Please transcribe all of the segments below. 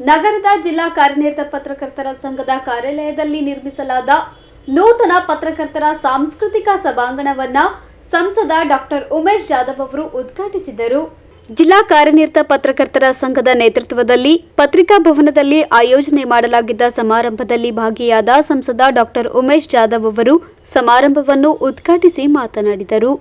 ನಗರದ ಜಿಲ್ಲಾ ಕಾರ್ಯನಿರತ ಪತ್ರಕರ್ತರ ಸಂಘದ ಕಾರ್ಯಾಲಯದಲ್ಲಿ ನಿರ್ಮಿಸಲಾದ ನೂತನ ಪತ್ರಕರ್ತರ ಸಾಂಸ್ಕೃತಿಕ ಸಭಾಂಗಣವನ್ನ ಸಂಸದ ಡಾಕ್ಟರ್ ಉಮೇಶ್ ಜಾಧವ್ ಅವರು ಉದ್ಘಾಟಿಸಿದರು. ಜಿಲ್ಲಾ ಕಾರ್ಯನಿರತ ಪತ್ರಕರ್ತರ ಸಂಘದ ನೇತೃತ್ವದಲ್ಲಿ ಪತ್ರಿಕಾ ಭವನದಲ್ಲಿ ಆಯೋಜನೆ ಮಾಡಲಾಗಿದ್ದ ಸಮಾರಂಭದಲ್ಲಿ ಭಾಗಿಯಾದ ಸಂಸದ ಡಾಕ್ಟರ್ ಉಮೇಶ್ ಜಾಧವ್ ಅವರು ಸಮಾರಂಭವನ್ನು ಉದ್ಘಾಟಿಸಿ ಮಾತನಾಡಿದರು.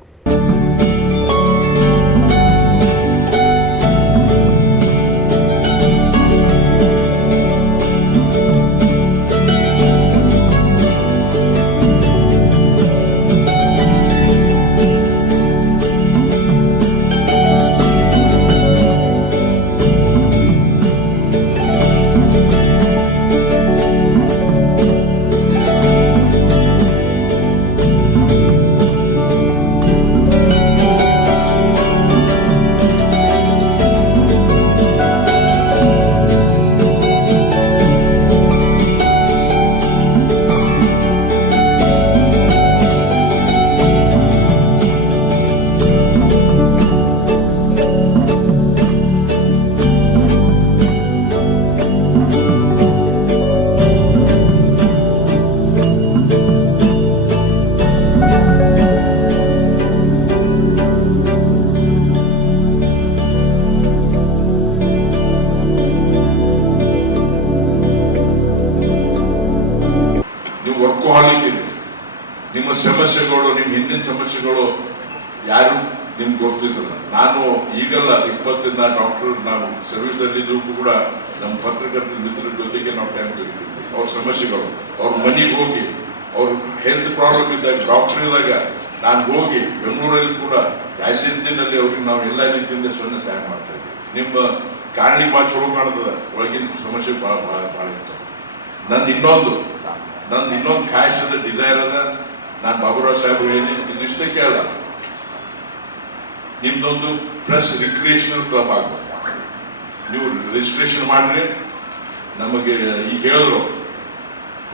ವರ್ಕೋಹಾಲಿಕ್ ಇದೆ. ನಿಮ್ಮ ಸಮಸ್ಯೆಗಳು, ನಿಮ್ಮ ಹಿಂದಿನ ಸಮಸ್ಯೆಗಳು ಯಾರು ನಿಮ್ಗೆ ಗೊತ್ತಿರಲ್ಲ. ನಾನು ಈಗಲ್ಲ 20 ಡಾಕ್ಟರ್ ನಾವು ಸರ್ವಿಸ್ನಲ್ಲಿದ್ದು ಕೂಡ ನಮ್ಮ ಪತ್ರಕರ್ತರ ಮಿತ್ರರ ಜೊತೆಗೆ ನಾವು ಟೈಮ್ ತೆಗಿತೀವಿ. ಅವ್ರ ಸಮಸ್ಯೆಗಳು, ಅವ್ರ ಮನೆಗೆ ಹೋಗಿ, ಅವ್ರ ಹೆಲ್ತ್ ಪ್ರಾಬ್ಲಮ್ ಇದ್ದಾಗ ಡಾಕ್ಟರ್ ಇದ್ದಾಗ ನಾನು ಹೋಗಿ ಬೆಂಗಳೂರಲ್ಲಿ ಕೂಡ ಅಲ್ಲಿಂದಿನಲ್ಲಿ ಅವ್ರಿಗೆ ನಾವು ಎಲ್ಲ ರೀತಿಯಿಂದ ಸಹಾಯ ಮಾಡ್ತಾ ಇದ್ದೀವಿ. ನಿಮ್ಮ ಕಾರಣಿಗೆ ಭಾಳ ಚಲೋ ಕಾಣ್ತದೆ, ಒಳಗಿನ ಸಮಸ್ಯೆ ಭಾಳ ಇರ್ತವೆ. ನಂದು ಇನ್ನೊಂದು ಖಾಯಶ್ ಅದ, ಡಿಸೈರ್ ಅದ. ನಾನು ಬಾಬುರಾವ್ ಸಾಹೇಬ್ರು ಹೇಳಿ ಇದಿಷ್ಟಕ್ಕೆ ಅಲ್ಲ, ನಿಮ್ದೊಂದು ಪ್ರೆಸ್ ರಿಕ್ರಿಯೇಷನಲ್ ಕ್ಲಬ್ ಆಗ್ಬೇಕು. ನೀವು ರಿಜಿಸ್ಟ್ರೇಷನ್ ಮಾಡ್ರಿ. ನಮಗೆ ಈಗ ಹೇಳಿದ್ರು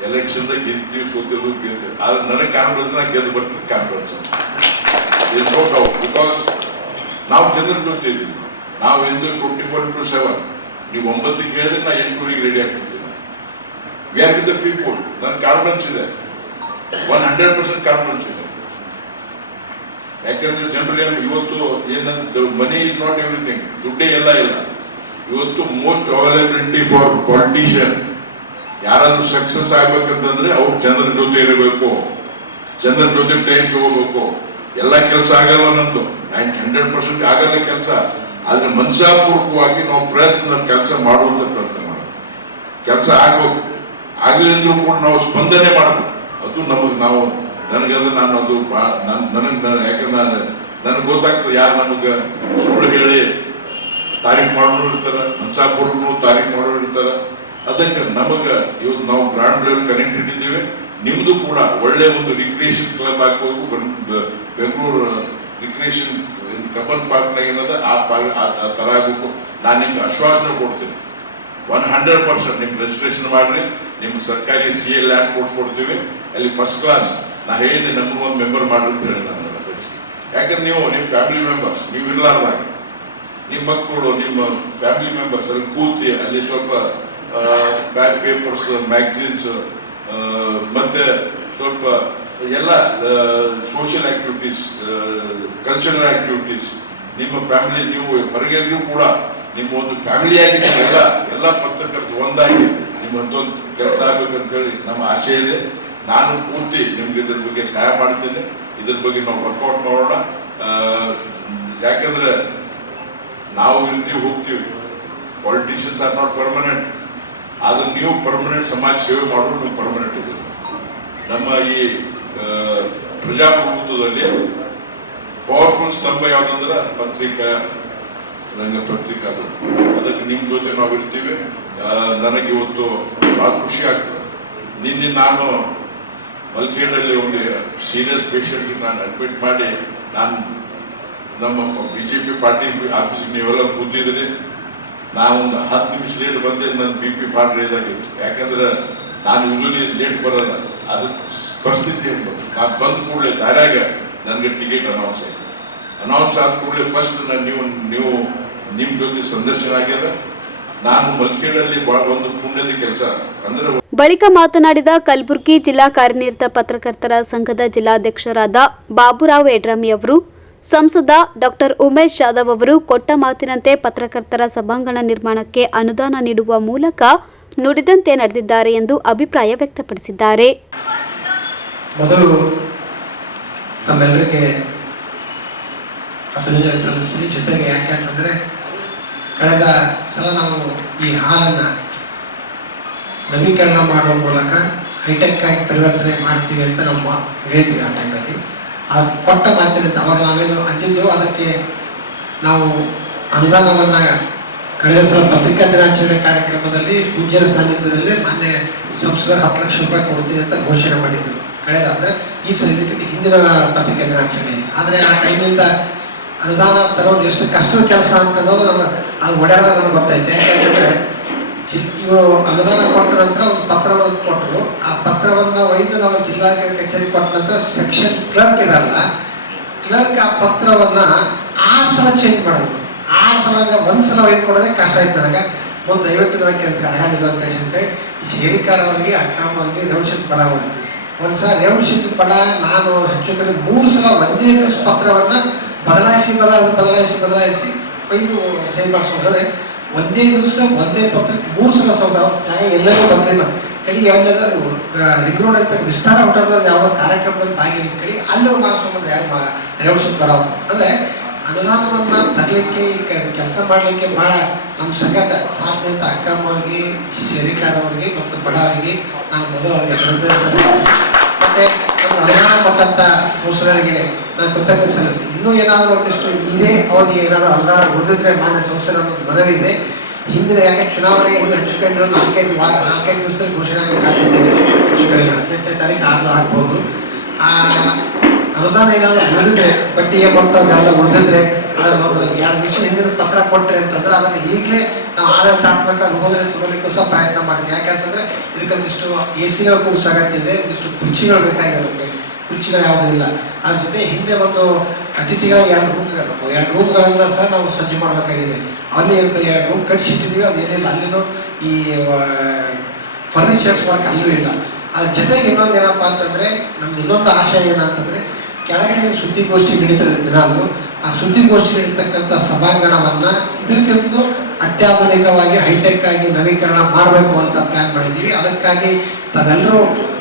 ಎಲೆಕ್ಷನ್ದಾಗ ಗೆಲ್ತೀವಿ, ಸೋತಿದ್ರು, ಗೆಲ್ತೀವಿ. ಆದ್ರೆ ನನಗೆ ಕಾನ್ಫಿಡೆನ್ಸ್ ಗೆದ್ದು ಬರ್ತದೆ ಕಾನ್ಫಿಡೆನ್ಸ್. ಬಿಕಾಸ್ ನಾವು ಜನರ ಜೊತೆ ಇದ್ದೀವಿ. ನಾವು ಎಂದು 24/7 ನೀವು 9ಕ್ಕೆ ಹೇಳಿದ್ರೆ ನಾ 8 ರೆಡಿ ಆಗ್ಬಿಡ್ತೀನಿ. We are with the people. ನನ್ನ ಕಾನ್ಫಿಡೆನ್ಸ್ ಇದೆ, 100% ಕಾನ್ಫಿಡೆನ್ಸ್ ಇದೆ. ಯಾಕಂದ್ರೆ ಜನರು ಇವತ್ತು ಏನಂತ, ಮನಿ ಇಸ್ ನಾಟ್ ಎವ್ರಿಥಿಂಗ್, ದುಡ್ಡೇ ಎಲ್ಲ ಇಲ್ಲ. ಇವತ್ತು ಮೋಸ್ಟ್ ಅವೈಲಬಿಲಿಟಿ ಫಾರ್ ಪಾಲಿಟಿಷಿಯನ್, ಯಾರಾದ್ರೂ ಸಕ್ಸಸ್ ಆಗ್ಬೇಕಂತಂದ್ರೆ ಅವ್ರು ಜನರ ಜೊತೆ ಇರಬೇಕು, ಜನರ ಜೊತೆ ಟೈಮ್ ತಗೋಬೇಕು. ಎಲ್ಲ ಕೆಲಸ ಆಗಲ್ಲ, ನಮ್ದು 100% ಆಗಲ್ಲ ಕೆಲಸ. ಆದ್ರೆ ಮನಸಾಪೂರ್ವಕವಾಗಿ ನಾವು ಕೆಲಸ ಮಾಡುವಂತ ಪ್ರಯತ್ನ ಮಾಡಬೇಕು. ಕೆಲಸ ಆಗ್ಬೇಕು. ಆಗಲಿ ಅಂದ್ರೂ ಕೂಡ ನಾವು ಸ್ಪಂದನೆ ಮಾಡಬೇಕು. ಅದು ನಮಗೆ ನನಗದು ನಾನು ಅದು ಯಾಕಂದ್ರೆ ನನಗೆ ಗೊತ್ತಾಗ್ತದೆ ಯಾರು ನಮಗೆ ಸುಳ್ಳು ಹೇಳಿ ತಾರೀಫ್ ಮಾಡೋರು ಇರ್ತಾರೆ, ಮನಸಾಪೂರ್ವಕನು ತಾರೀಫ್ ಮಾಡೋರು ಇರ್ತಾರೆ. ಅದಕ್ಕೆ ನಮಗೆ ಇವತ್ತು ನಾವು ಗ್ರೌಂಡ್ ಲೆವೆಲ್ ಕನೆಕ್ಟೆಡ್ ಇದ್ದೀವಿ. ನಿಮ್ದು ಕೂಡ ಒಳ್ಳೆ ಒಂದು ರಿಕ್ರಿಯೇಷನ್ ಕ್ಲಬ್ ಹಾಕಬೇಕು. ಬೆಂಗಳೂರು ರಿಕ್ರಿಯೇಷನ್ ಕಬ್ಬನ್ ಪಾರ್ಕ್ನಾಗ ಏನದ ಆ ತರ ಆಗಬೇಕು. ನಾನು ನಿಮ್ಗೆ ಆಶ್ವಾಸನೆ ಕೊಡ್ತೀನಿ, 100% ನಿಮ್ಗೆ ರಿಜಿಸ್ಟ್ರೇಷನ್ ಮಾಡ್ರಿ. ನಿಮ್ಗೆ ಸರ್ಕಾರಿ CA ಲ್ಯಾಂಡ್ ಕೊಡ್ಸ್ಕೊಡ್ತೀವಿ. ಅಲ್ಲಿ ಫಸ್ಟ್ ಕ್ಲಾಸ್ ನಾ ಹೇಳಿ ನಮ್ಗೆ ಒಂದು ಮೆಂಬರ್ ಮಾಡ್ರಿ ಅಂತ ಹೇಳಿ ನಾನು. ಯಾಕಂದ್ರೆ ನೀವು ನಿಮ್ಮ ಫ್ಯಾಮಿಲಿ ಮೆಂಬರ್ಸ್, ನೀವು ಇರ್ಲಾರ್ದಾಗ ನಿಮ್ಮ ಮಕ್ಕಳು, ನಿಮ್ಮ ಫ್ಯಾಮಿಲಿ ಮೆಂಬರ್ಸ್ ಅಲ್ಲಿ ಕೂತಿ ಅಲ್ಲಿ ಸ್ವಲ್ಪ ಪೇಪರ್ಸ್, ಮ್ಯಾಗಝಿನ್ಸ್, ಮತ್ತೆ ಸ್ವಲ್ಪ ಎಲ್ಲ ಸೋಷಿಯಲ್ ಆಕ್ಟಿವಿಟೀಸ್, ಕಲ್ಚರಲ್ ಆಕ್ಟಿವಿಟೀಸ್, ನಿಮ್ಮ ಫ್ಯಾಮಿಲಿ ನೀವು ಹೊರಗೆಲ್ಲರೂ ಕೂಡ ನಿಮ್ಮ ಒಂದು ಫ್ಯಾಮಿಲಿಯಾಗಿ ಎಲ್ಲ ಪತ್ರಕರ್ತರು ಒಂದಾಗಿ ನಿಮ್ಮಂತೊಂದು ಕೆಲಸ ಆಗ್ಬೇಕಂತ ಹೇಳಿ ನಮ್ಮ ಆಸೆ ಇದೆ. ನಾನು ಪೂರ್ತಿ ನಿಮ್ಗೆ ಇದ್ರ ಬಗ್ಗೆ ಸಹಾಯ ಮಾಡ್ತೇನೆ. ಇದ್ರ ಬಗ್ಗೆ ನಾವು ವರ್ಕೌಟ್ ಮಾಡೋಣ. ಯಾಕಂದ್ರೆ ನಾವು ಇರ್ತೀವಿ, ಹೋಗ್ತೀವಿ. Politicians are not permanent. ಆದ್ರೆ ನೀವು ಪರ್ಮನೆಂಟ್ ಸಮಾಜ ಸೇವೆ ಮಾಡೋರು ನೀವು ಪರ್ಮನೆಂಟ್ ಇದ್ದೀರಿ. ನಮ್ಮ ಈ ಪ್ರಜಾಪ್ರಭುತ್ವದಲ್ಲಿ ಪವರ್ಫುಲ್ ಸ್ತಂಭ ಯಾವ್ದಂದ್ರೆ ಪತ್ರಿಕಾ ರಂಗ, ಪತ್ರಿಕಾ. ಅದಕ್ಕೆ ನಿಮ್ಮ ಜೊತೆ ನಾವು ಇರ್ತೀವಿ. ನನಗೆ ಇವತ್ತು ಭಾಳ ಖುಷಿ ಆಗ್ತದೆ. ನಿನ್ನೆ ನಾನು ಮಲ್ಕೇಡಲ್ಲಿ ಒಂದು ಸೀರಿಯಸ್ ಪೇಷಂಟ್ಗೆ ನಾನು ಅಡ್ಮಿಟ್ ಮಾಡಿ, ನಾನು ನಮ್ಮ BJP ಪಾರ್ಟಿ ಆಫೀಸಿಗೆ ನೀವೆಲ್ಲ ಕೂತಿದ್ರಿ. ನಾನು ಒಂದು 10 ನಿಮಿಷ ಲೇಟ್ ಬಂದೆ. ನನ್ನ BP ಭಾಳ ರೇಜ್ ಆಗಿತ್ತು. ಯಾಕಂದ್ರೆ ನಾನು ಯೂಶಲಿ ಲೇಟ್ ಬರಲ್ಲ. ಅದು ಪರಿಸ್ಥಿತಿ ಏನ್ಬೇಕು, ನಾನು ಬಂದ ಕೂಡಲೇ ದಾರ್ಯಾಗ ನನಗೆ ಟಿಕೆಟ್ ಅನೌನ್ಸ್ ಆಯ್ತು. ಅನೌನ್ಸ್ ಆದ ಕೂಡಲೇ ಫಸ್ಟ್ ನೀವು ನಿಮ್ಮ ಜೊತೆ ಸಂದರ್ಶನ ಆಗ್ಯದ. ನಾನು ಮಲ್ಕೇಡಲ್ಲಿ ಒಂದು ಪುಣ್ಯದ ಕೆಲಸ ಅಂದ್ರೆ ಬಳಿಕ ಮಾತನಾಡಿದ ಕಲಬುರಗಿ ಜಿಲ್ಲಾ ಕಾರ್ಯನಿರತ ಪತ್ರಕರ್ತರ ಸಂಘದ ಜಿಲ್ಲಾಧ್ಯಕ್ಷರಾದ ಬಾಬುರಾವ್ ಯಡ್ರಾಮಿ ಅವರು ಸಂಸದ ಡಾಕ್ಟರ್ ಉಮೇಶ್ ಜಾಧವ್ ಅವರು ಕೊಟ್ಟ ಮಾತಿನಂತೆ ಪತ್ರಕರ್ತರ ಸಭಾಂಗಣ ನಿರ್ಮಾಣಕ್ಕೆ ಅನುದಾನ ನೀಡುವ ಮೂಲಕ ನುಡಿದಂತೆ ನಡೆದಿದ್ದಾರೆ ಎಂದು ಅಭಿಪ್ರಾಯ ವ್ಯಕ್ತಪಡಿಸಿದ್ದಾರೆ. ಮೊದಲು ತಮ್ಮೆಲ್ಲರಿಗೆ ಅಭಿನಂದನೆ ಸಲ್ಲಿಸ್ತೀನಿ. ಜೊತೆಗೆ ಯಾಕೆಂತಂದರೆ ಕಳೆದ ಸಲ ನಾವು ಈ ಹಾಲನ್ನು ನವೀಕರಣ ಮಾಡುವ ಮೂಲಕ ಹೈಟೆಕ್ ಆಗಿ ಪರಿವರ್ತನೆ ಮಾಡ್ತೀವಿ ಅಂತ ನಾವು ಹೇಳ್ತೀವಿ. ಆ ಟೈಮಲ್ಲಿ ಅದು ಕೊಟ್ಟ ಮಾತಿನಂತೆ ಅವಾಗ ನಾವೇನು ಅಂದಿದ್ದೆವು, ಅದಕ್ಕೆ ನಾವು ಅನುದಾನವನ್ನು ಕಳೆದ ಸಲ ಪತ್ರಿಕಾ ದಿನಾಚರಣೆ ಕಾರ್ಯಕ್ರಮದಲ್ಲಿ ಪೂಜ್ಯರ ಸಾನ್ನಿಧ್ಯದಲ್ಲಿ ಮಾನ್ಯ ಸಂಸದರು 10 ಲಕ್ಷ ರೂಪಾಯಿ ಕೊಡ್ತೀನಿ ಅಂತ ಘೋಷಣೆ ಮಾಡಿದ್ರು. ಕಳೆದ ಅಂದರೆ ಈ ಸಲ ಇದಕ್ಕಿಂತ ಹಿಂದಿನ ಪತ್ರಿಕಾ ದಿನಾಚರಣೆಯಲ್ಲಿ. ಆದರೆ ಆ ಟೈಮಿಂದ ಅನುದಾನ ತರೋದು ಎಷ್ಟು ಕಷ್ಟದ ಕೆಲಸ ಅಂತ ಅನ್ನೋದು ಅದು ಓಡಾಡೋದು ನನಗೆ ಗೊತ್ತಾಯ್ತು. ಯಾಕೆಂತಂದರೆ ಇವರು ಅನುದಾನ ಕೊಟ್ಟ ನಂತರ ಒಂದು ಪತ್ರವನ್ನು ಕೊಟ್ಟರು. ಆ ಪತ್ರವನ್ನು ಒಯ್ದು ನಾವು ಜಿಲ್ಲಾಧಿಕಾರಿ ಕಚೇರಿ ಕೊಟ್ಟ ನಂತರ ಸೆಕ್ಷನ್ ಕ್ಲರ್ಕ್ ಇದಾರಲ್ಲ, ಕ್ಲರ್ಕ್ ಆ ಪತ್ರವನ್ನು 6 ಸಲ ಚೇಂಜ್ ಮಾಡೋದು. 6 ಸಲ ಒಂದು ಸಲ ಒಯ್ದು ಕೊಡೋದೇ ಕಷ್ಟ ಆಯ್ತು ನನಗೆ. ಮುಂದೆ ದಯವಿಟ್ಟು ನನ್ನ ಕೆಲಸ ಆಗಲಿಲ್ಲ ಅಂತ ಶೇರಿಕಾರ್ ಅವರಿಗೆ, ಅಕ್ರಮ್ ಅವರಿಗೆ, ರೇವಣಸಿದ್ಧ ಬಡ ಅವರಿಗೆ ಒಂದು ಸಲ ರೇವಣಸಿದ್ಧ ಬಡ ನಾನು ಹೆಚ್ಚು ಕಡೆ 3 ಸಲ ಒಂದೇ ದಿವಸ ಪತ್ರವನ್ನು ಬದಲಾಯಿಸಿ ಒಯ್ದು ಸಹಿ ಮಾಡಿಸೋದಾದ್ರೆ ಒಂದೇ ದಿವಸ ಒಂದೇ ಪತ್ರ 3 ಸಲ ಜಾಗ ಎಲ್ಲರಿಗೂ ಬರ್ತೀನಿ. ಕಡೆಗೆ ಯಾವ್ದಾದ ರಿಂಗ್ ರೋಡ್ ಅಂತ ವಿಸ್ತಾರ ಹೊಟ್ಟದ ಯಾವುದೋ ಕಾರ್ಯಕ್ರಮದಲ್ಲಿ ಭಾಗಿ ಕಡೆಗೆ ಅಲ್ಲಿ ಮಾಡಿಸೋದು ಯಾರು ರೇವಣಸಿದ್ಧ ಬಡ ಅಂದರೆ ಅನುದಾನವನ್ನು ತರಲಿಕ್ಕೆ ಕೆಲಸ ಮಾಡಲಿಕ್ಕೆ ಭಾಳ ನಮ್ಮ ಸಂಘಟ ಸಾಧ್ಯ ಅಂತ ಅಕ್ರಮ್ ಅವರಿಗೆ, ಶೇರಿಕಾರ್ ಅವರಿಗೆ ಮತ್ತು ಬಡ ಅವರಿಗೆ ನಾನು ಮೊದಲು ಅವರಿಗೆ ಅಭಿನಂದನೆ ಸಲ್ಲಿಸ್ತೀನಿ. ಮತ್ತು ನಾನು ಅನುದಾನ ಕೊಟ್ಟಂಥ ಸಂಸದರಿಗೆ ನಾನು ಕೃತಜ್ಞತೆ ಸಲ್ಲಿಸ್ತೀನಿ. ಇನ್ನೂ ಏನಾದರೂ ಒಂದಿಷ್ಟು ಇದೇ ಅವಧಿ ಏನಾದರೂ ಅನುದಾನ ಉಳಿದಿದ್ರೆ ಮಾನ್ಯ ಸಂಸದರ ಮನವಿ ಇದೆ. ಹಿಂದಿನ ಯಾಕೆ ಚುನಾವಣೆ ಇನ್ನು ಹೆಚ್ಚು ಕಡಿಮೆ 4-5 ದಿವಸದಲ್ಲಿ ಘೋಷಣೆ ಆಗೋ ಸಾಧ್ಯತೆ ಇದೆ. ಹೆಚ್ಚು ಕಡಿಮೆ 18ನೇ ತಾರೀಕು ಆಗ್ಬೋದು. ಆ ಅನುದಾನ ಏನಾದರೂ ಉಳಿದಿದ್ರೆ ಬಡ್ಡಿಗೆ ಮೊತ್ತವೆಲ್ಲ ಉಳಿದಿದ್ರೆ ಅದನ್ನು 2 ದಿವಸ ಹಿಂದಿನ ಪತ್ರ ಕೊಟ್ಟರೆ ಅಂತಂದ್ರೆ ಅದನ್ನು ಈಗಲೇ ನಾವು ಆಡಳಿತಾತ್ಮಕ ಅನುಮೋದನೆ ತಗೊಳ್ಳಿಕ್ಕೂ ಸಹ ಪ್ರಯತ್ನ ಮಾಡ್ತೀವಿ. ಯಾಕಂತಂದರೆ ಇದಕ್ಕೊಂದಿಷ್ಟು AC ಗಳು ಕೂಡ ಅಗತ್ಯ ಇದೆ, ಒಂದಿಷ್ಟು ಕುರ್ಚಿಗಳು ಬೇಕಾಗಿದೆ. ನಮಗೆ ಕುರ್ಚಿಗಳು ಯಾವುದೂ ಇಲ್ಲ. ಅದ್ರ ಜೊತೆ ಹಿಂದೆ ಒಂದು ಅತಿಥಿಗಳ 2 ರೂಮ್ಗಳನ್ನು ಸಹ ನಾವು ಸಜ್ಜು ಮಾಡಬೇಕಾಗಿದೆ. ಅಲ್ಲಿ 2 ರೂಮ್ ಕಟ್ಟಿಸಿಟ್ಟಿದ್ದೀವಿ, ಅದೇನಿಲ್ಲ. ಅಲ್ಲಿನೂ ಈ ಫರ್ನಿಚರ್ಸ್ ವರ್ಕ್ ಅಲ್ಲೂ ಇಲ್ಲ. ಅದ್ರ ಜೊತೆಗೆ ಇನ್ನೊಂದು ಏನಪ್ಪ ಅಂತಂದರೆ ನಮ್ದು ಇನ್ನೊಂದು ಆಶಯ ಏನಂತಂದರೆ ಕೆಳಗಡೆ ಸುದ್ದಿಗೋಷ್ಠಿ ನಡೀತದೆ ದಿನಾಲು. ಆ ಸುದ್ದಿಗೋಷ್ಠಿ ನಡೀತಕ್ಕಂಥ ಸಭಾಂಗಣವನ್ನು ಇದಕ್ಕಿಂತಲೂ ಅತ್ಯಾಧುನಿಕವಾಗಿ ಹೈಟೆಕ್ ಆಗಿ ನವೀಕರಣ ಮಾಡಬೇಕು ಅಂತ ಪ್ಲ್ಯಾನ್ ಮಾಡಿದ್ದೀವಿ. ಅದಕ್ಕಾಗಿ ತಾವೆಲ್ಲರೂ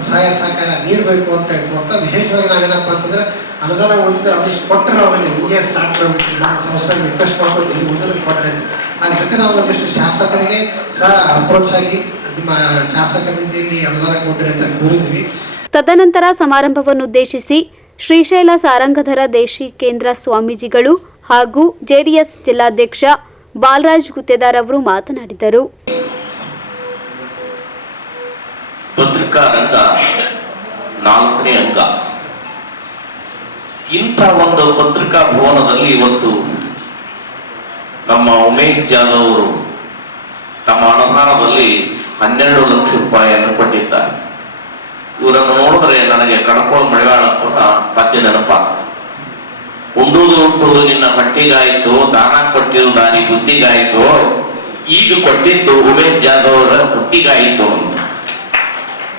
ಸಹಾಯ ಸಹಕಾರ ನೀಡಬೇಕು ಅಂತ ಹೇಳ್ಕೊಡ್ತಾ ವಿಶೇಷವಾಗಿ ನಾವೇನಪ್ಪ ಅಂತಂದರೆ ಅನುದಾನ ಉಳಿದಿದ್ರೆ ಅದಷ್ಟು ಕೊಟ್ಟರೆ ಅವರಿಗೆ ಹೀಗೆ ಸ್ಟಾರ್ಟ್ ಮಾಡಬೇಕು. ನಾನು ಸಂಸ್ಥೆ ರಿಕ್ವೆಸ್ಟ್ ಮಾಡ್ಬೋದು ಇಲ್ಲಿ ಉಳಿದಕ್ಕೆ ಕೊಟ್ಟರೆ ಅಂತ. ಅದ್ರ ಜೊತೆ ನಾವು ಒಂದಿಷ್ಟು ಶಾಸಕರಿಗೆ ಸಹ ಅಪ್ರೋಚ್ ಆಗಿ ನಿಮ್ಮ ಶಾಸಕ ನಿಧಿಯಲ್ಲಿ ಅನುದಾನ ಕೊಟ್ಟರೆ ಅಂತ ಕೋರಿದ್ವಿ. ತದನಂತರ ಸಮಾರಂಭವನ್ನುದ್ದೇಶಿಸಿ ಶ್ರೀಶೈಲ ಸಾರಂಗಧರ ದೇಶಿ ಕೇಂದ್ರ ಸ್ವಾಮೀಜಿಗಳು ಹಾಗೂ ಜೆಡಿಎಸ್ ಜಿಲ್ಲಾಧ್ಯಕ್ಷ ಬಾಲರಾಜ್ ಗುತ್ತೇದಾರ್ ಅವರು ಮಾತನಾಡಿದರು. ಪತ್ರಿಕಾ ರಂಗ 4ನೇ ಅಂಗ. ಇಂಥ ಒಂದು ಪತ್ರಿಕಾ ಭವನದಲ್ಲಿ ಇವತ್ತು ನಮ್ಮ ಉಮೇಶ್ ಜಾಧವ್ ಅವರು ತಮ್ಮ ಅನುದಾನದಲ್ಲಿ 12 ಲಕ್ಷ ರೂಪಾಯಿಯನ್ನು ಕೊಟ್ಟಿದ್ದಾರೆ. ಇವರನ್ನು ನೋಡಿದ್ರೆ ನನಗೆ ಕಡಕೋಳ ಮಳೆಗಾಳಪ್ಪನ ಪದ್ಯ ನೆನಪಾಗ್ತದೆ. ಉಂಡುವುದು ಹುಟ್ಟುವುದು ನಿನ್ನ ಹೊಟ್ಟಿಗಾಯಿತು, ದಾನ ಕೊಟ್ಟಿದ್ದು ದಾನಿ ಬುದ್ಧಿಗಾಯಿತು, ಈಗ ಕೊಟ್ಟಿದ್ದು ಉಮೇಶ್ ಜಾಧವ್ ಅವರ ಹೊಟ್ಟಿಗಾಯಿತು ಅಂತ.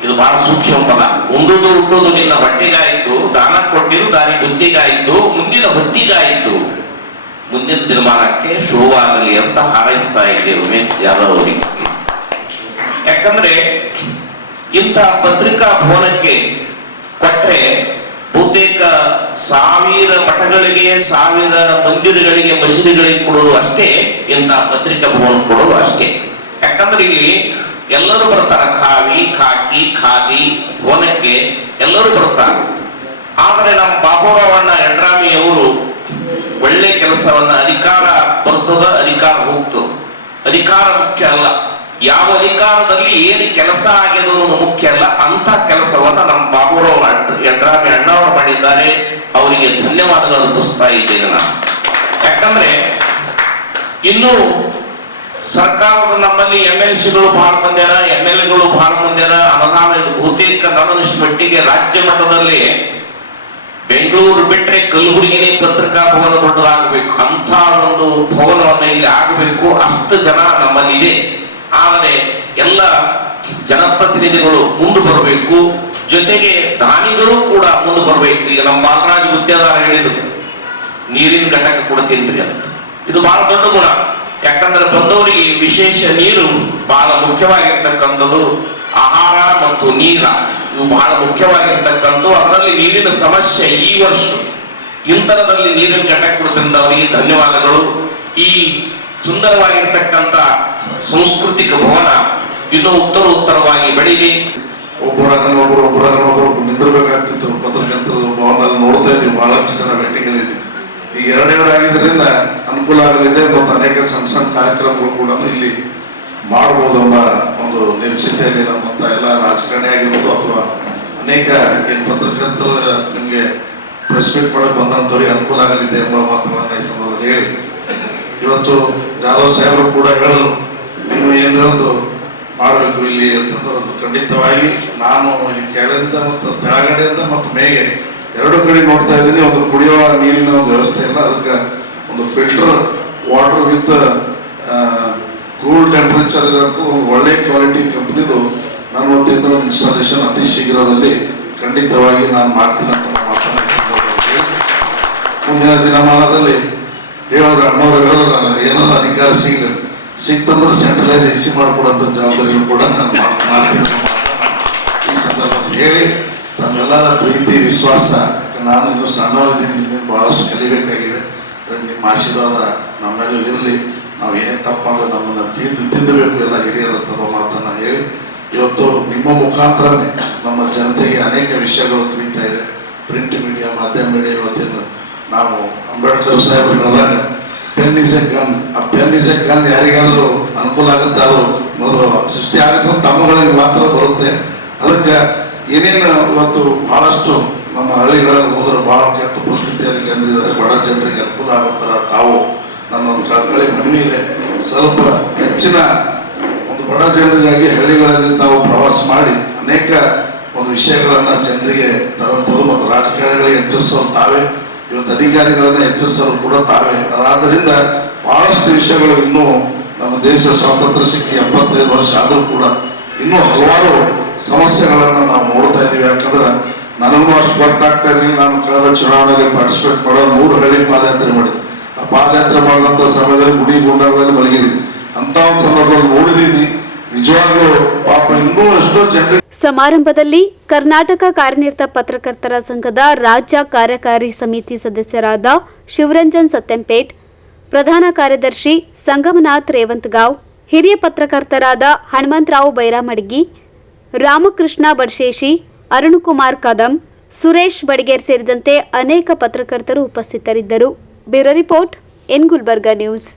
ಇದು ಬಹಳ ಸೂಕ್ಷ್ಮ ಪದ. ಉಂಡುವುದು ಹುಟ್ಟುವುದು ನಿನ್ನ ಹೊಟ್ಟಿಗಾಯಿತು, ದಾನ ಕೊಟ್ಟಿದ್ದು ದಾನಿ ಬುದ್ಧಿಗಾಯಿತು, ಮುಂದಿನ ಹೊತ್ತಿಗಾಯಿತು, ಮುಂದಿನ ದಿನಮಾನಕ್ಕೆ ಶುಭವಾಗಲಿ ಅಂತ ಹಾರೈಸ್ತಾ ಇದ್ದೇವೆ ಉಮೇಶ್ ಜಾಧವ್ ಅವರಿಗೆ. ಯಾಕಂದ್ರೆ ಇಂಥ ಪತ್ರಿಕಾ ಭವನಕ್ಕೆ ಕೊಟ್ಟರೆ ಬಹುತೇಕ 1000 ಮಠಗಳಿಗೆ, 1000 ಮಂದಿರಗಳಿಗೆ, ಮಸೀದಿಗಳಿಗೆ ಕೊಡೋದು ಅಷ್ಟೇ, ಇಂಥ ಪತ್ರಿಕಾ ಭವನ ಕೊಡೋದು ಅಷ್ಟೇ. ಯಾಕಂದ್ರೆ ಇಲ್ಲಿ ಎಲ್ಲರೂ ಬರ್ತಾರೆ. ಖಾವಿ, ಖಾಕಿ, ಖಾದಿ ಭವನಕ್ಕೆ ಎಲ್ಲರೂ ಬರ್ತಾರೆ. ಆದರೆ ನಮ್ಮ ಬಾಬುರಾವಣ್ಣ ಯಡ್ರಾಮಿ ಅವರು ಒಳ್ಳೆ ಕೆಲಸವನ್ನ, ಅಧಿಕಾರ ಬರ್ತದ, ಅಧಿಕಾರ ಹೋಗ್ತದ, ಅಧಿಕಾರ ಮುಖ್ಯ ಅಲ್ಲ, ಯಾವ ಅಧಿಕಾರದಲ್ಲಿ ಏನು ಕೆಲಸ ಆಗಿದೆ ಅನ್ನೋದು ಮುಖ್ಯ ಅಲ್ಲ. ಅಂತ ಕೆಲಸವನ್ನ ನಮ್ಮ ಬಾಬುರಾವ್ ಯಡ್ರಾಮಿ ಅಣ್ಣವರು ಮಾಡಿದ್ದಾರೆ. ಅವರಿಗೆ ಧನ್ಯವಾದಗಳು ಅರ್ಪಿಸ್ತಾ ಇದ್ದೇನೆ ನಾನು. ಯಾಕಂದ್ರೆ ಇನ್ನು ಸರ್ಕಾರದ ನಮ್ಮಲ್ಲಿ MLCಗಳು ಬಹಳ ಮಂದ್ಯಾರ, MLAಗಳು ಬಹಳ ಮಂದ್ಯಾರ. ಅನುದಾನ ಬಹುತೇಕ ನನಗಿಷ್ಟು ಮಟ್ಟಿಗೆ ರಾಜ್ಯ ಮಟ್ಟದಲ್ಲಿ ಬೆಂಗಳೂರು ಬಿಟ್ಟರೆ ಕಲಬುರಗಿನೇ ಪತ್ರಿಕಾ ಭವನ ದೊಡ್ಡದಾಗಬೇಕು, ಅಂತ ಒಂದು ಭವನವನ್ನು ಇಲ್ಲಿ ಆಗಬೇಕು, ಅಷ್ಟು ಜನ ನಮ್ಮಲ್ಲಿದೆ. ಆದರೆ ಎಲ್ಲ ಜನಪ್ರತಿನಿಧಿಗಳು ಮುಂದೆ ಬರಬೇಕು, ಜೊತೆಗೆ ದಾನಿಗಳು ಕೂಡ ಮುಂದೆ ಬರಬೇಕು. ಈಗ ನಮ್ಮ ಬಾಲರಾಜ್ ಗುತ್ತೇದಾರ ಹೇಳಿದ್ರು ನೀರಿನ ಘಟಕ ಕೊಡ್ತೀನಿ ಅಂತ. ಇದು ಬಹಳ ದೊಡ್ಡ ಗುಣ. ಯಾಕಂದ್ರೆ ಬಂದವರಿಗೆ ವಿಶೇಷ ನೀರು ಬಹಳ ಮುಖ್ಯವಾಗಿರ್ತಕ್ಕಂಥದ್ದು. ಆಹಾರ ಮತ್ತು ನೀರ ಇವು ಬಹಳ ಮುಖ್ಯವಾಗಿರ್ತಕ್ಕಂಥದ್ದು. ಅದರಲ್ಲಿ ನೀರಿನ ಸಮಸ್ಯೆ ಈ ವರ್ಷ ಇಂತರದಲ್ಲಿ ನೀರಿನ ಘಟಕ ಕೊಡುವುದರಿಂದ ಅವರಿಗೆ ಧನ್ಯವಾದಗಳು. ಈ ಸುಂದರವಾಗಿರ್ತಕ್ಕಂಥ ಸಾಂಸ್ಕೃತಿಕ ಭವನ ಇನ್ನೂ ಉತ್ತರವಾಗಿ ಬೆಳೀಲಿ. ಒಬ್ಬರಾಗನೊಬ್ಬರು ನಿಂದಿರ್ಬೇಕಾಗ್ತಿತ್ತು. ಪತ್ರಕರ್ತರು ಭವನ ನೋಡ್ತಾ ಇದ್ದೀವಿ, ಬಹಳಷ್ಟು ಜನ ವೇಟಿಂಗ್ ಅಲ್ಲಿ ಇದ್ದೀವಿ. ಈಗ ಎರಡೆರಡು ಆಗಿದ್ದರಿಂದ ಅನುಕೂಲ ಆಗಲಿದೆ ಮತ್ತು ಅನೇಕ ಸಣ್ಣ ಸಣ್ಣ ಕಾರ್ಯಕ್ರಮಗಳು ಕೂಡ ಇಲ್ಲಿ ಮಾಡಬಹುದೆಂಬ ಒಂದು ನಿರೀಕ್ಷೆಯಲ್ಲಿ ನಮ್ಮಂತ ಎಲ್ಲ ರಾಜಕಾರಣಿ ಆಗಿರ್ಬೋದು ಅಥವಾ ಅನೇಕ ಏನು ಪತ್ರಕರ್ತರು ನಿಮಗೆ ಪ್ರೆಸ್ ಮೀಟ್ ಮಾಡಕ್ಕೆ ಬಂದಂಥವ್ರಿಗೆ ಅನುಕೂಲ ಆಗಲಿದೆ ಎಂಬ ಮಾತುಗಳನ್ನು ಈ ಸಂದರ್ಭದಲ್ಲಿ ಹೇಳಿ, ಇವತ್ತು ಜಾಧವ್ ಸಾಹೇಬರು ಕೂಡ ಹೇಳಿದ್ರು ನೀವು ಏನೊಂದು ಮಾಡಬೇಕು ಇಲ್ಲಿ ಅಂತಂದ್ರೆ ಖಂಡಿತವಾಗಿ ನಾನು ಇಲ್ಲಿ ಕೆಳಗಿಂದ ಮತ್ತು ತೆಳಗಡೆಯಿಂದ ಮತ್ತು ಮೇಗೆ ಎರಡು ಕಡೆ ನೋಡ್ತಾ ಇದ್ದೀನಿ. ಒಂದು ಕುಡಿಯುವ ನೀರಿನ ಒಂದು ವ್ಯವಸ್ಥೆ ಇಲ್ಲ, ಅದಕ್ಕೆ ಒಂದು filter water with cool temperature ಇರೋಂಥ ಒಂದು ಒಳ್ಳೆ ಕ್ವಾಲಿಟಿ ಕಂಪ್ನಿದು ನನ್ನ ವತಿಯಿಂದ ಒಂದು ಇನ್ಸ್ಟಾಲೇಷನ್ ಅತಿ ಶೀಘ್ರದಲ್ಲಿ ಖಂಡಿತವಾಗಿ ನಾನು ಮಾಡ್ತೀನಿ ಅಂತ ಮಾತನಾಡಿ ಮುಂದಿನ ದಿನಮಾನದಲ್ಲಿ ಹೇಳೋರು ಅಣ್ಣವ್ರು ಹೇಳಿದ್ರು ನನಗೆ ಏನಾದ್ರು ಅಧಿಕಾರ ಸಿಕ್ತಂದ್ರೆ ಸೆಂಟ್ರಲೈಸ್ ಎಸಿ ಮಾಡಿಕೊಡೋಂಥ ಜವಾಬ್ದಾರಿಗಳು ಕೂಡ ನಾನು ಮಾಡ್ತೀನಿ ಈ ಸಂದರ್ಭದಲ್ಲಿ ಹೇಳಿ ತಮ್ಮೆಲ್ಲರ ಪ್ರೀತಿ ವಿಶ್ವಾಸ, ನಾನು ಇನ್ನೂ ಸಣ್ಣವರಿದ್ದೀನಿ, ನಿಮ್ಮಿಂದ ಬಹಳಷ್ಟು ಕಲಿಬೇಕಾಗಿದೆ. ಅದಕ್ಕೆ ನಿಮ್ಮ ಆಶೀರ್ವಾದ ನಮ್ಮೆಲ್ಲೂ ಇರಲಿ. ನಾವು ಏನೇ ತಪ್ಪು ಮಾಡಿದ್ರೆ ನಮ್ಮನ್ನು ತಿದ್ದಬೇಕು ಎಲ್ಲ ಹಿರಿಯರಂತ ಮಾತನ್ನು ಹೇಳಿ, ಇವತ್ತು ನಿಮ್ಮ ಮುಖಾಂತರನೇ ನಮ್ಮ ಜನತೆಗೆ ಅನೇಕ ವಿಷಯಗಳು ತಿಳಿತಾ ಇದೆ. ಪ್ರಿಂಟ್ ಮೀಡಿಯಾ, ಮಾಧ್ಯಮ ಮೀಡಿಯಾ ಇವತ್ತೇನು ನಾವು ಅಂಬೇಡ್ಕರ್ ಸಾಹೇಬರು ಹೇಳಿದಾಗ ಪೆನ್ ಇಸ್ ಎ ಗನ್, ಆ ಪೆನ್ ಇಸ್ ಎ ಗನ್ ಯಾರಿಗಾದರೂ ಅನುಕೂಲ ಆಗುತ್ತೆ, ಅದು ಮೊದಲು ಸೃಷ್ಟಿ ಆಗುತ್ತೆ ತಮ್ಮಗಳಿಗೆ ಮಾತ್ರ ಬರುತ್ತೆ. ಅದಕ್ಕೆ ಏನೇನು ಇವತ್ತು ಬಹಳಷ್ಟು ನಮ್ಮ ಹಳ್ಳಿಗಳಲ್ಲಿ ಹೋದ್ರೆ ಬಹಳ ಕೆಟ್ಟ ಪರಿಸ್ಥಿತಿಯಲ್ಲಿ ಜನರಿದ್ದಾರೆ, ಬಡ ಜನರಿಗೆ ಅನುಕೂಲ ಆಗೋ ಥರ ತಾವು ನನ್ನೊಂದು ಕಳಕಳಿ ಮನವಿ ಇದೆ. ಸ್ವಲ್ಪ ಹೆಚ್ಚಿನ ಒಂದು ಬಡ ಜನರಿಗಾಗಿ ಹಳ್ಳಿಗಳಲ್ಲಿ ತಾವು ಪ್ರವಾಸ ಮಾಡಿ ಅನೇಕ ಒಂದು ವಿಷಯಗಳನ್ನು ಜನರಿಗೆ ತರುವಂಥದ್ದು ಮತ್ತು ರಾಜಕಾರಣಿಗಳಿಗೆ ಎಚ್ಚರಿಸೋರು ತಾವೇ, ಇವತ್ತು ಅಧಿಕಾರಿಗಳನ್ನು ಎಚ್ಚರಿಸೋರು ಕೂಡ ತಾವೇ. ಅದಾದ್ದರಿಂದ ಬಹಳಷ್ಟು ವಿಷಯಗಳು ಇನ್ನೂ ನಮ್ಮ ದೇಶ ಸ್ವಾತಂತ್ರ್ಯ ಸಿಕ್ಕಿ 75 ವರ್ಷ ಆದರೂ ಕೂಡ ಇನ್ನೂ ಹಲವಾರು ಸಮಸ್ಯೆಗಳನ್ನು ನಾವು ನೋಡ್ತಾ ಇದ್ದೀವಿ. ಯಾಕಂದ್ರೆ ನನಗೂ ಅಷ್ಟು ಗೊತ್ತಾಗ್ತಾ ಇರಲಿಲ್ಲ. ನಾನು ಕಳೆದ ಚುನಾವಣೆಯಲ್ಲಿ ಪಾರ್ಟಿಸಿಪೇಟ್ ಮಾಡೋ 3 ಹಳ್ಳಿ ಪಾದಯಾತ್ರೆ ಮಾಡಿದ್ದೆ. ಆ ಪಾದಯಾತ್ರೆ ಮಾಡಿದಂಥ ಸಮಯದಲ್ಲಿ ಗುಡಿ ಗುಂಡಗಳಲ್ಲಿ ಮಲಗಿದ್ದೀನಿ. ಅಂತ ಒಂದು ಸಂದರ್ಭದಲ್ಲಿ ನೋಡಿದ್ದೀನಿ. ನಿಜವಾಗ್ಲೂ ಪಾಪ ಇನ್ನೂ ಎಷ್ಟೋ ಜನರಿಗೆ. ಸಮಾರಂಭದಲ್ಲಿ ಕರ್ನಾಟಕ ಕಾರ್ಯನಿರತ ಪತ್ರಕರ್ತರ ಸಂಘದ ರಾಜ್ಯ ಕಾರ್ಯಕಾರಿ ಸಮಿತಿ ಸದಸ್ಯರಾದ ಶಿವರಂಜನ್ ಸತ್ಯಂಪೇಟ್, ಪ್ರಧಾನ ಕಾರ್ಯದರ್ಶಿ ಸಂಗಮನಾಥ್ ರೇವಂತಗಾಂವ್, ಹಿರಿಯ ಪತ್ರಕರ್ತರಾದ ಹನುಮಂತರಾವ್ ಬೈರಾಮಡ್ಗಿ, ರಾಮಕೃಷ್ಣ ಬಡ್ಶೇಶಿ, ಅರುಣಕುಮಾರ್ ಕದಂ, ಸುರೇಶ್ ಬಡಿಗೇರ್ ಸೇರಿದಂತೆ ಅನೇಕ ಪತ್ರಕರ್ತರು ಉಪಸ್ಥಿತರಿದ್ದರು. Bureau report, N Gulbarga news.